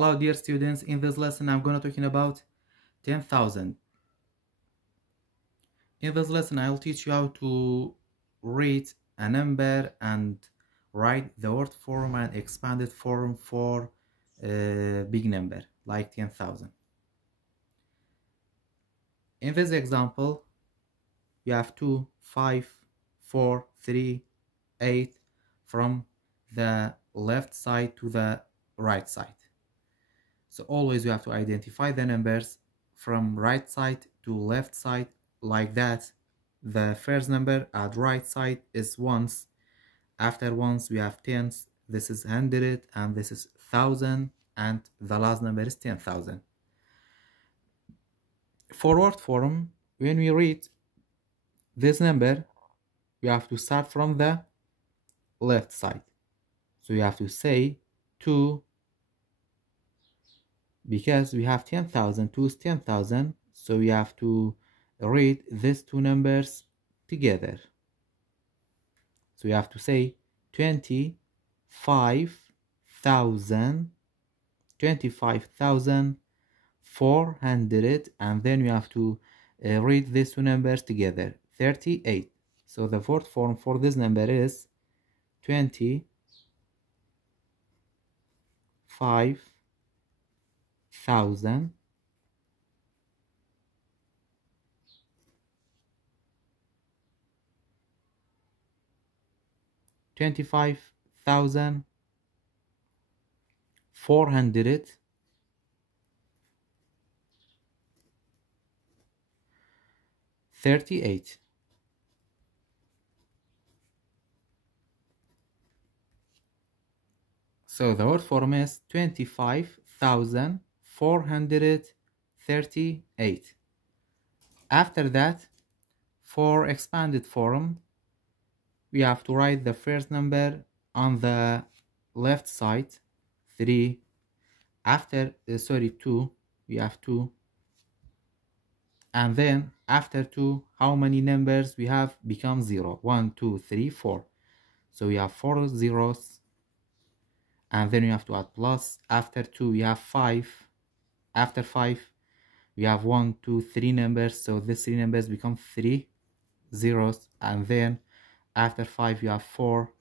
Hello dear students, in this lesson I'm going to talking about 10,000. In this lesson I'll teach you how to read a number and write the word form and expanded form for a big number like 10,000. In this example you have 2, 5, 4, 3, 8 from the left side to the right side. So always you have to identify the numbers from right side to left side like that. The first number at right side is ones. After ones we have tens. This is 100 and this is 1000 and the last number is 10,000. For word form, when we read this number, we have to start from the left side. So you have to say 2, because we have 10,000, 2 is 10,000, so we have to read these two numbers together. So we have to say 25,400, and then we have to read these two numbers together, 38. So the word form for this number is 25,000 25,400 38. So the word form is 25,438. After that, for expanded form, we have to write the first number on the left side, 3. After 2, we have 2. And then after 2, how many numbers we have become 0? 1, 2, 3, 4. So we have 4 zeros. And then we have to add plus. After 2, we have 5. After 5, we have 1, 2, 3 numbers. So these 3 numbers become 3 zeros. And then after 5, you have 4.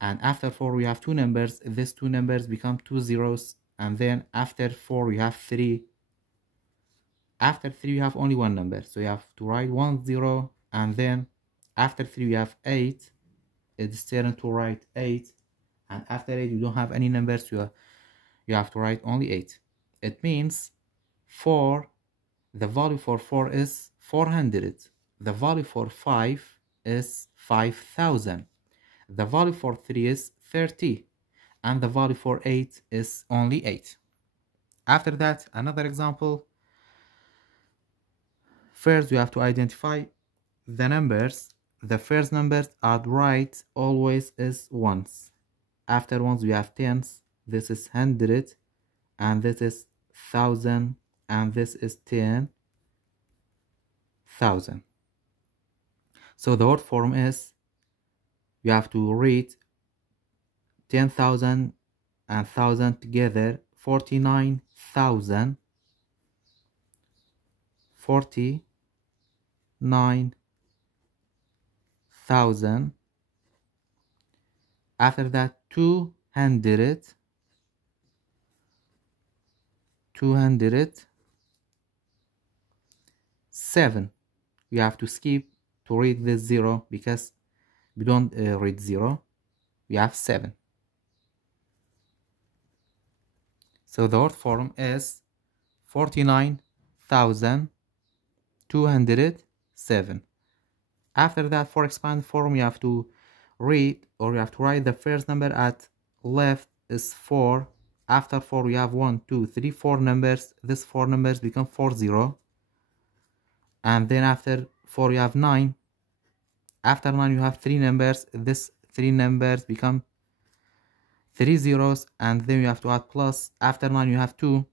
And after 4, we have 2 numbers. These 2 numbers become 2 zeros. And then after 4, we have 3. After 3, you have only 1 number. So you have to write 1 0. And then after 3, we have 8. It's turn to write 8. And after 8, you don't have any numbers. You have to write only 8. It means 4, the value for 4 is 400. The value for 5 is 5,000. The value for 3 is 30. And the value for 8 is only 8. After that, another example. First, you have to identify the numbers. The first numbers at right always is ones. After ones, we have tens. This is 100. And this is 1,000. And this is 10,000. So the word form is, you have to read 10,000 and 1,000 together, 49,000. 49,000. After that, 200. 207. We have to skip to read this 0 because we don't read 0. We have 7. So the word form is 49,207. After that, for expand form, you have to read, or you have to write the first number at left is 4. After 4, we have 1, 2, 3, 4 numbers. These 4 numbers become 4 0. And then after 4, you have 9. After 9, you have 3 numbers. These 3 numbers become 3 zeros. And then you have to add plus. After 9, you have 2.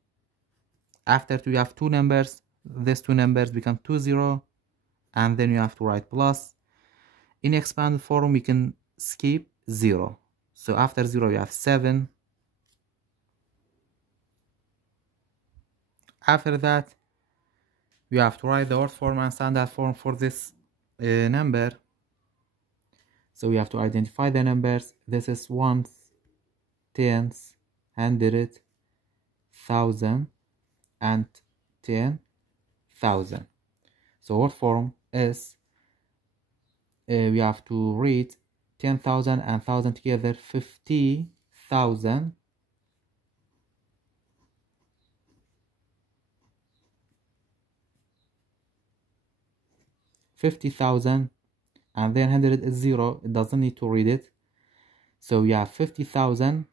After 2, you have 2 numbers. These 2 numbers become 2 0. And then you have to write plus. In expanded form, we can skip 0. So after 0, you have 7. After that, we have to write the odd form and standard form for this number. So we have to identify the numbers. This is ones, tens, hundred, thousand, and 10,000. So odd form is we have to read 10,000 and 1,000 together, 50,000. 50,000, and then 100 is 0, it doesn't need to read it. So we have 50,000,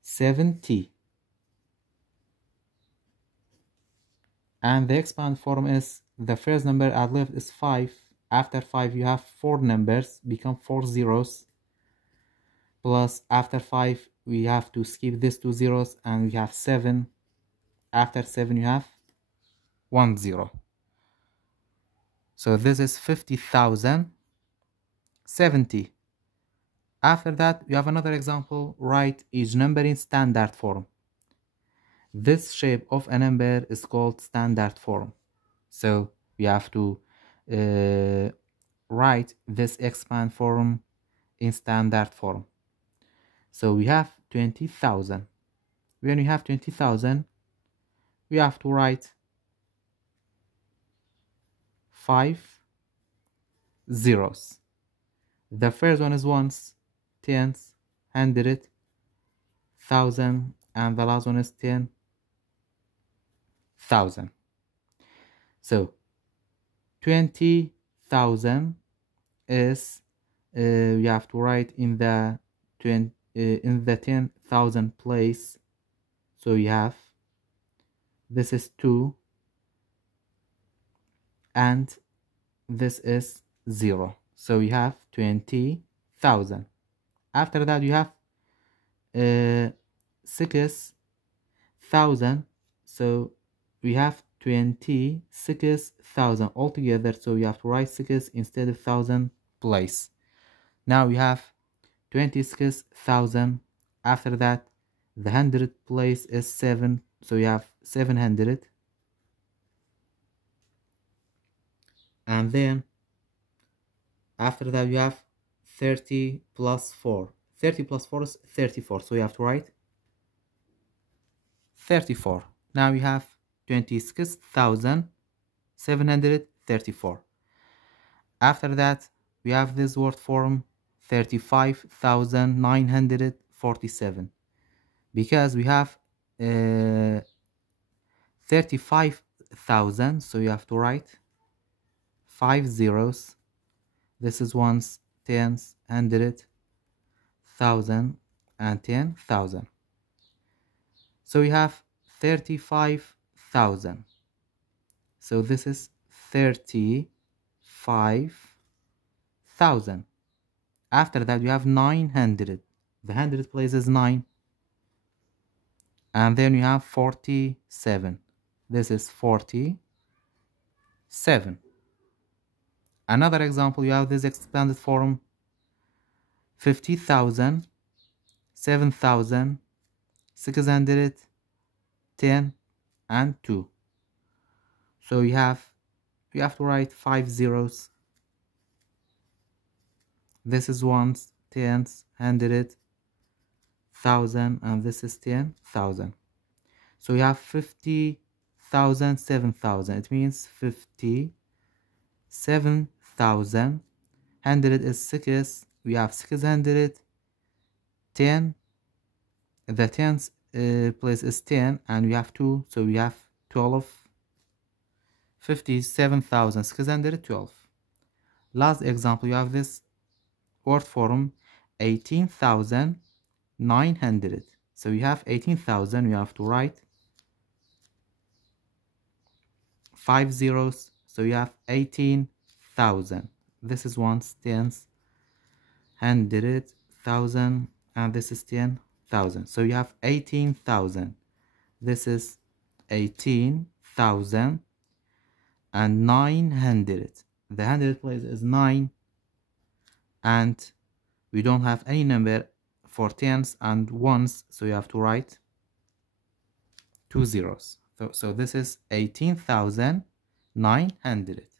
70. And the expand form is the first number at left is 5. After 5 you have 4 numbers, become 4 zeros. Plus after 5 we have to skip these 2 zeros and we have 7. After 7 you have 1 0. So this is 50,070. After that, we have another example. Write each number in standard form. This shape of a number is called standard form. So we have to write this expand form in standard form. So we have 20,000. When we have 20,000, we have to write 5 zeros. The first one is ones, tens, 100, 1,000, and the last one is 10,000. So 20,000 is we have to write in the 10,000 place. So we have this is 2 and this is 0. So we have 20,000. After that you have 6,000. So we have 26,000 altogether. So we have to write 6 instead of 1,000 place. Now we have 26,000. After that, the 100 place is 7. So we have 700. And then after that we have 30 plus 4. 30 plus 4 is 34. So we have to write 34. Now we have 26,734. After that, we have this word form 35,947 because we have 35,000. So you have to write 5 zeros. This is ones, tens, 100, 1,000, and 10,000. So we have 35,000. So this is 35,000. After that, we have 900. The 100 place is 9. And then we have 47. This is 47. Another example, you have this expanded form 50,000, 7,000, 600, 10, and 2. So we have to write 5 zeros. This is ones, tens, 100, 1,000, and this is 10,000. So we have 50,000, 7,000. It means 57,000. 100 is 6. We have 600. 10. The tens place is 10, and we have 2. So we have 12. 57,612. Last example, you have this word form 18,900. So we have 18,000. We have to write 5 zeros. So you have 18,000. This is ones, tens, 100, 1,000, and this is 10,000. So you have 18,000. This is 18,000 and 900. The 100 place is 9, and we don't have any number for tens and ones, so you have to write 2 zeros. So this is 18,900.